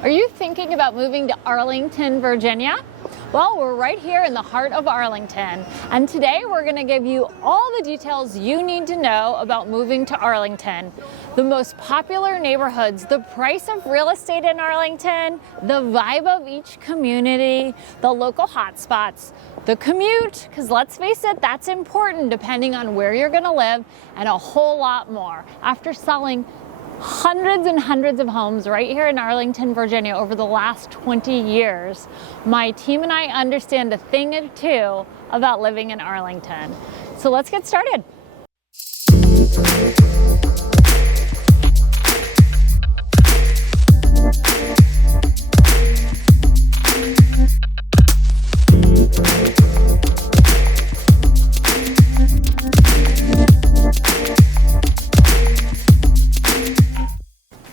Are you thinking about moving to Arlington, Virginia? Well, we're right here in the heart of Arlington, and today we're going to give you all the details you need to know about moving to Arlington. The most popular neighborhoods, the price of real estate in Arlington, the vibe of each community, the local hotspots, the commute, because let's face it, that's important depending on where you're going to live, and a whole lot more. After selling hundreds and hundreds of homes right here in Arlington, Virginia over the last 20 years, my team and I understand a thing or two about living in Arlington. So let's get started.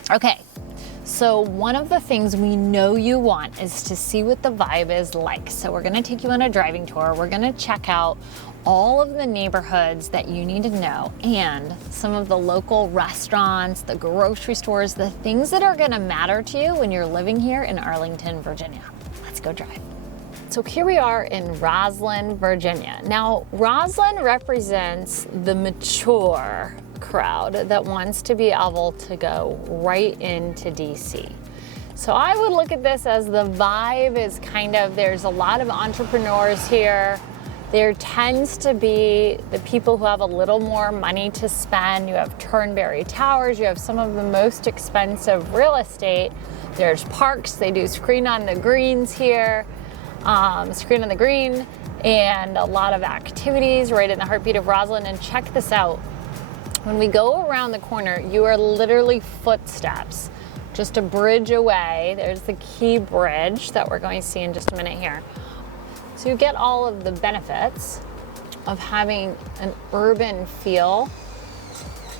Okay, so one of the things we know you want is to see what the vibe is like. So we're gonna take you on a driving tour. We're gonna check out all of the neighborhoods that you need to know and some of the local restaurants, the grocery stores, the things that are gonna matter to you when you're living here in Arlington, Virginia. Let's go drive. So here we are in Roslyn, Virginia. Now, Roslyn represents the mature crowd that wants to be able to go right into DC. So I would look at this as the vibe is there's a lot of entrepreneurs here. There tends to be the people who have a little more money to spend. You have Turnberry Towers, you have some of the most expensive real estate. There's parks, they do screen on the greens here, screen on the green, and a lot of activities right in the heartbeat of Roslyn. And check this out. When we go around the corner, you are literally footsteps, just a bridge away. There's the key bridge that we're going to see in just a minute here. So you get all of the benefits of having an urban feel,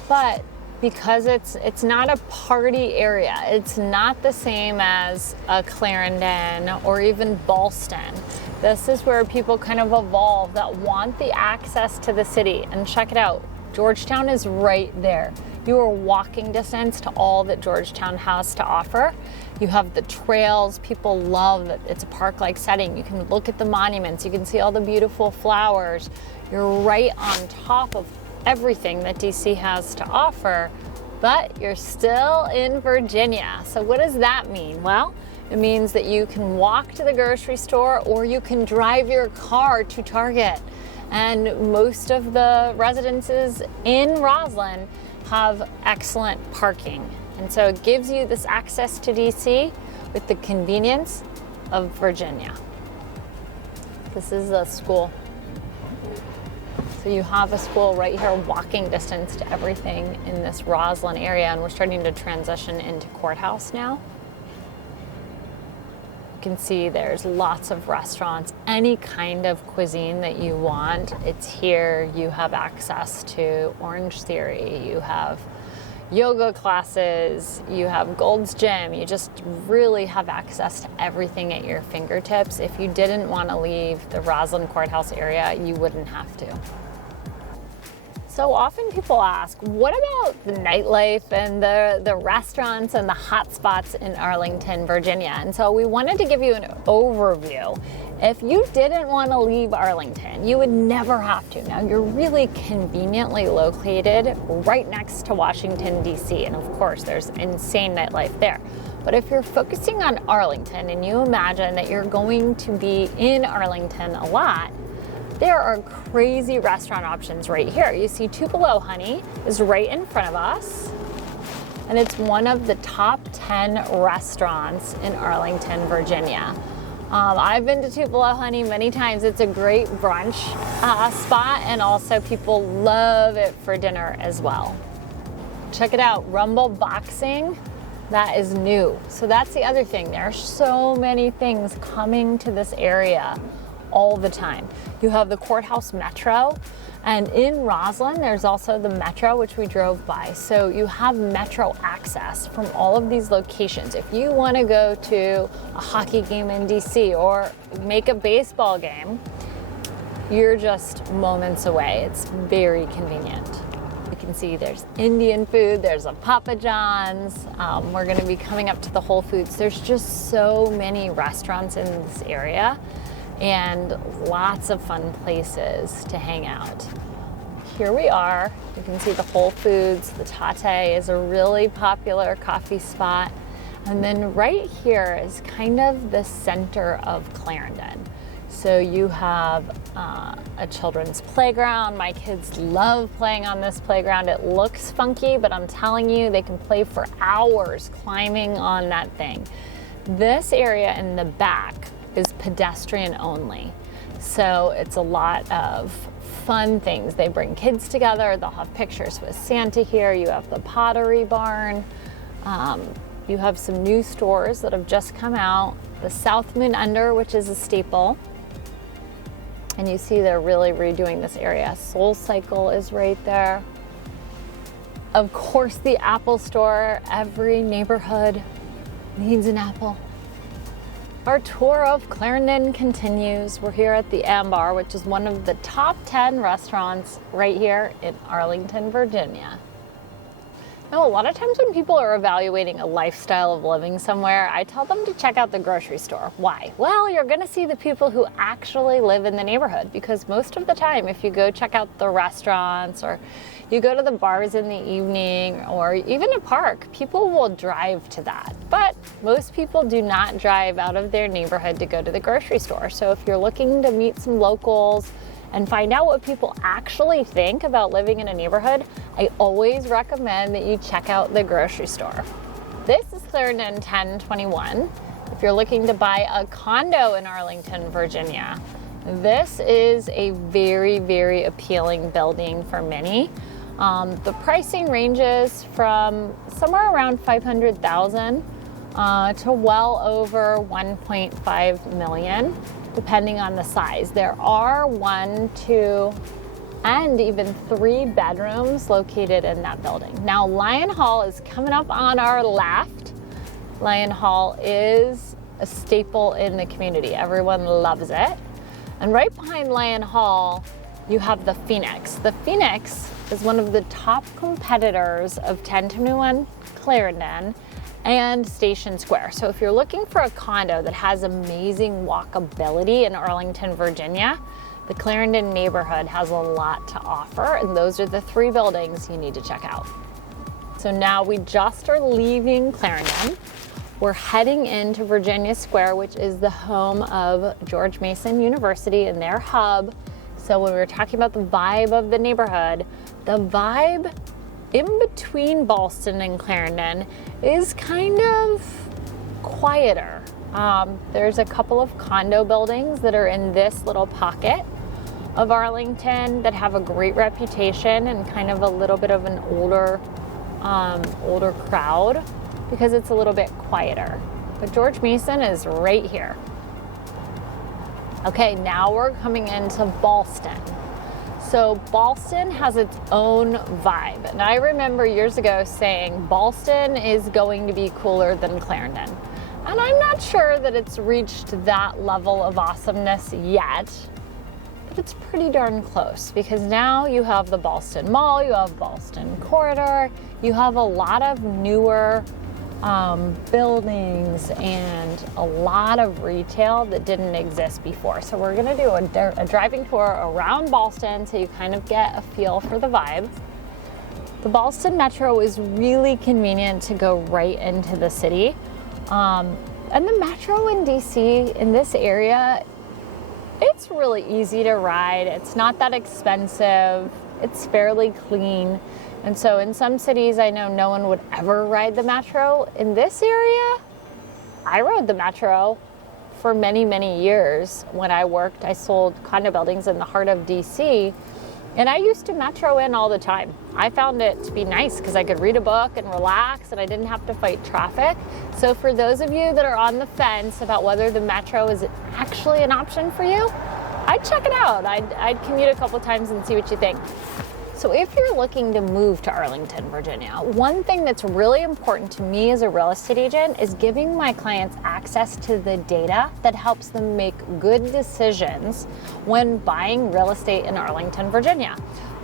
but because it's not a party area, it's not the same as a Clarendon or even Ballston. This is where people kind of evolve that want the access to the city. And check it out. Georgetown is right there. You are walking distance to all that Georgetown has to offer. You have the trails. People love that it's a park-like setting. You can look at the monuments. You can see all the beautiful flowers. You're right on top of everything that DC has to offer, but you're still in Virginia. So what does that mean? Well, it means that you can walk to the grocery store or you can drive your car to Target. And most of the residences in Roslyn have excellent parking. And so it gives you this access to DC with the convenience of Virginia. This is a school. So you have a school right here, walking distance to everything in this Roslyn area, and we're starting to transition into Courthouse now. You can see there's lots of restaurants, any kind of cuisine that you want, it's here. You have access to Orange Theory, you have yoga classes, you have Gold's Gym. You just really have access to everything at your fingertips. If you didn't want to leave the Roslyn Courthouse area, you wouldn't have to. So often people ask, what about the nightlife and the restaurants and the hotspots in Arlington, Virginia? And so we wanted to give you an overview. If you didn't want to leave Arlington, you would never have to. Now, you're really conveniently located right next to Washington, D.C. And of course, there's insane nightlife there. But if you're focusing on Arlington and you imagine that you're going to be in Arlington a lot, there are crazy restaurant options right here. You see Tupelo Honey is right in front of us, and it's one of the top 10 restaurants in Arlington, Virginia. I've been to Tupelo Honey many times. It's a great brunch spot, and also people love it for dinner as well. Check it out, Rumble Boxing. That is new. So that's the other thing. There are so many things coming to this area all the time. You have the Courthouse Metro, and in Roslyn there's also the Metro, which we drove by. So you have Metro access from all of these locations. If you want to go to a hockey game in DC or make a baseball game, you're just moments away. It's very convenient. can see there's Indian food, there's a Papa John's. We're going to be coming up to the Whole Foods. There's just so many restaurants in this area and lots of fun places to hang out. Here we are. You can see the Whole Foods. The Tate is a really popular coffee spot. And then right here is kind of the center of Clarendon. So you have a children's playground. My kids love playing on this playground. It looks funky, but I'm telling you, they can play for hours climbing on that thing. This area in the back is pedestrian only. So it's a lot of fun things. They bring kids together. They'll have pictures with Santa here. You have the Pottery Barn. You have some new stores that have just come out. The South Moon Under, which is a staple. And you see they're really redoing this area. Soul Cycle is right there. Of course, the Apple Store. Every neighborhood needs an apple. Our tour of Clarendon continues. We're here at the Ambar, which is one of the top 10 restaurants right here in Arlington, Virginia. Now, a lot of times when people are evaluating a lifestyle of living somewhere, I tell them to check out the grocery store. Why? Well, you're going to see the people who actually live in the neighborhood, because most of the time, if you go check out the restaurants or you go to the bars in the evening or even a park, people will drive to that. But most people do not drive out of their neighborhood to go to the grocery store. So if you're looking to meet some locals and find out what people actually think about living in a neighborhood, I always recommend that you check out the grocery store. This is Clarendon 1021. If you're looking to buy a condo in Arlington, Virginia, this is a very, very appealing building for many. The pricing ranges from somewhere around $500,000 to well over $1.5 million, depending on the size. There are 1, 2, and even 3 bedrooms located in that building. Now, Lion Hall is coming up on our left. Lion Hall is a staple in the community. Everyone loves it. And right behind Lion Hall, you have the Phoenix. The Phoenix is one of the top competitors of 1021 Clarendon and Station Square. So if you're looking for a condo that has amazing walkability in Arlington, Virginia, the Clarendon neighborhood has a lot to offer, and those are the 3 buildings you need to check out. So now we just are leaving Clarendon. We're heading into Virginia Square, which is the home of George Mason University and their hub. So when we were talking about the vibe of the neighborhood, the vibe in between Ballston and Clarendon is kind of quieter. There's a couple of condo buildings that are in this little pocket of Arlington that have a great reputation and kind of a little bit of an older crowd because it's a little bit quieter. But George Mason is right here. Okay, now we're coming into Ballston. So Ballston has its own vibe. And I remember years ago saying Ballston is going to be cooler than Clarendon. And I'm not sure that it's reached that level of awesomeness yet, but it's pretty darn close because now you have the Ballston Mall, you have Ballston Corridor, you have a lot of newer buildings and a lot of retail that didn't exist before. So we're gonna do a driving tour around Ballston so you kind of get a feel for the vibe. The Ballston Metro is really convenient to go right into the city. And the Metro in DC, in this area, it's really easy to ride. It's not that expensive. It's fairly clean. And so in some cities, I know no one would ever ride the Metro. In this area, I rode the Metro for many, many years. When I worked, I sold condo buildings in the heart of DC, and I used to Metro in all the time. I found it to be nice because I could read a book and relax, and I didn't have to fight traffic. So for those of you that are on the fence about whether the Metro is actually an option for you, I'd check it out. I'd commute a couple times and see what you think. So if you're looking to move to Arlington, Virginia, one thing that's really important to me as a real estate agent is giving my clients access to the data that helps them make good decisions when buying real estate in Arlington, Virginia.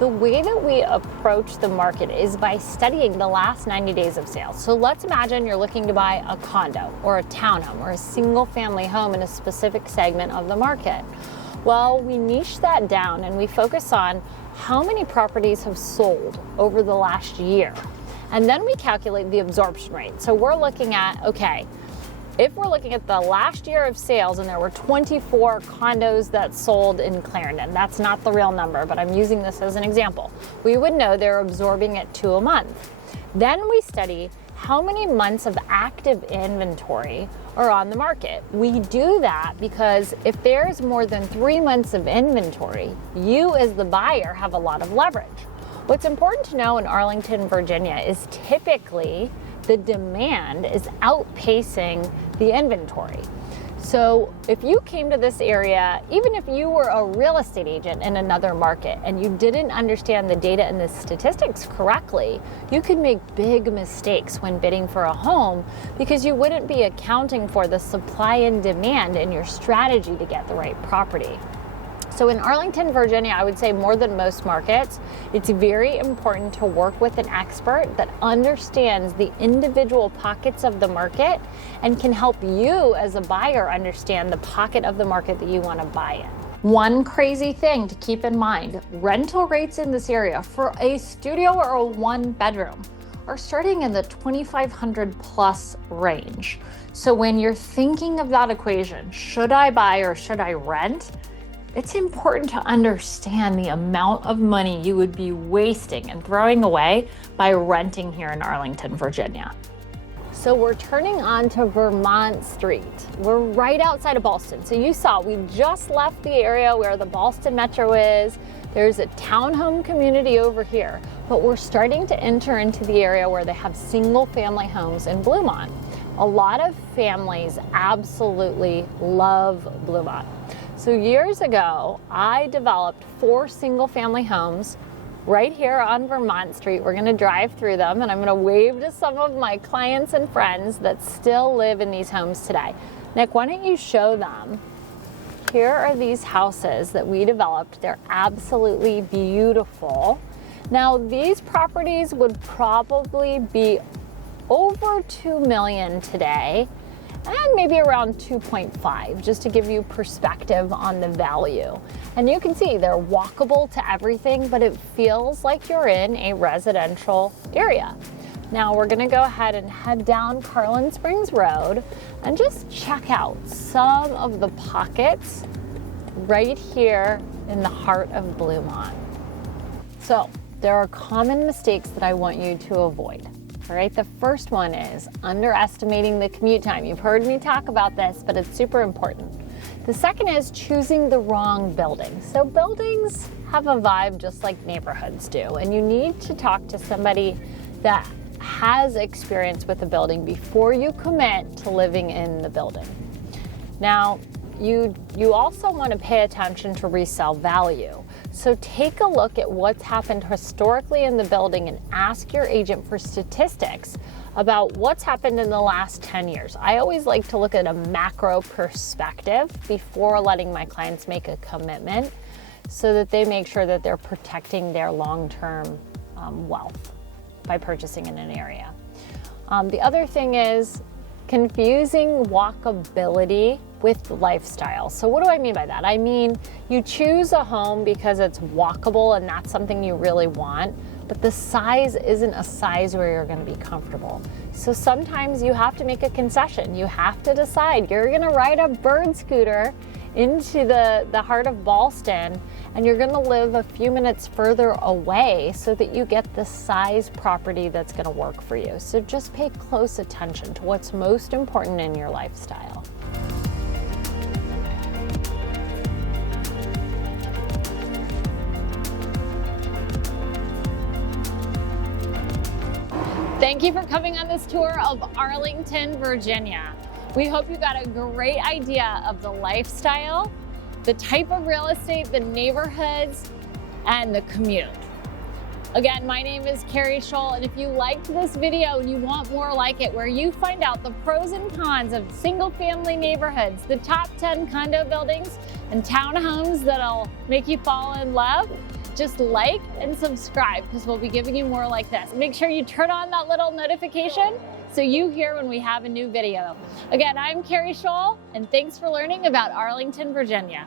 The way that we approach the market is by studying the last 90 days of sales. So let's imagine you're looking to buy a condo or a townhome or a single family home in a specific segment of the market. Well, we niche that down and we focus on how many properties have sold over the last year. And then we calculate the absorption rate. So we're looking at, okay, if we're looking at the last year of sales and there were 24 condos that sold in Clarendon, that's not the real number, but I'm using this as an example, we would know they're absorbing at 2 a month. Then we study how many months of active inventory are on the market. We do that because if there's more than 3 months of inventory, you as the buyer have a lot of leverage. What's important to know in Arlington, Virginia is typically the demand is outpacing the inventory. So if you came to this area, even if you were a real estate agent in another market and you didn't understand the data and the statistics correctly, you could make big mistakes when bidding for a home because you wouldn't be accounting for the supply and demand in your strategy to get the right property. So in Arlington, Virginia, I would say more than most markets, it's very important to work with an expert that understands the individual pockets of the market and can help you as a buyer understand the pocket of the market that you want to buy in. One crazy thing to keep in mind, rental rates in this area for a studio or a 1-bedroom are starting in the $2,500 plus range. So when you're thinking of that equation, should I buy or should I rent? It's important to understand the amount of money you would be wasting and throwing away by renting here in Arlington, Virginia. So we're turning onto Vermont Street. We're right outside of Ballston. So you saw we just left the area where the Ballston Metro is. There's a townhome community over here, but we're starting to enter into the area where they have single family homes in Bluemont. A lot of families absolutely love Bluemont. So years ago, I developed 4 single family homes right here on Vermont Street. We're gonna drive through them and I'm gonna wave to some of my clients and friends that still live in these homes today. Nick, why don't you show them? Here are these houses that we developed. They're absolutely beautiful. Now, these properties would probably be over 2 million today, and maybe around 2.5, just to give you perspective on the value. And you can see they're walkable to everything, but it feels like you're in a residential area. Now we're gonna go ahead and head down Carlin Springs Road and just check out some of the pockets right here in the heart of Bluemont. So there are common mistakes that I want you to avoid. All right, the first one is underestimating the commute time. You've heard me talk about this, but it's super important. The second is choosing the wrong building. So buildings have a vibe just like neighborhoods do, and you need to talk to somebody that has experience with the building before you commit to living in the building. Now, you also want to pay attention to resale value. So take a look at what's happened historically in the building and ask your agent for statistics about what's happened in the last 10 years. I always like to look at a macro perspective before letting my clients make a commitment so that they make sure that they're protecting their long-term wealth by purchasing in an area. The other thing is confusing walkability with lifestyle. So what do I mean by that? I mean, you choose a home because it's walkable and that's something you really want, but the size isn't a size where you're gonna be comfortable. So sometimes you have to make a concession. You have to decide you're gonna ride a bird scooter into the heart of Ballston and you're gonna live a few minutes further away so that you get the size property that's gonna work for you. So just pay close attention to what's most important in your lifestyle. Thank you for coming on this tour of Arlington, Virginia. We hope you got a great idea of the lifestyle, the type of real estate, the neighborhoods, and the commute. Again, my name is Keri Shull, and if you liked this video and you want more like it, where you find out the pros and cons of single-family neighborhoods, the top 10 condo buildings and townhomes that'll make you fall in love, just like and subscribe because we'll be giving you more like this. Make sure you turn on that little notification so you hear when we have a new video. Again, I'm Keri Shull, and thanks for learning about Arlington, Virginia.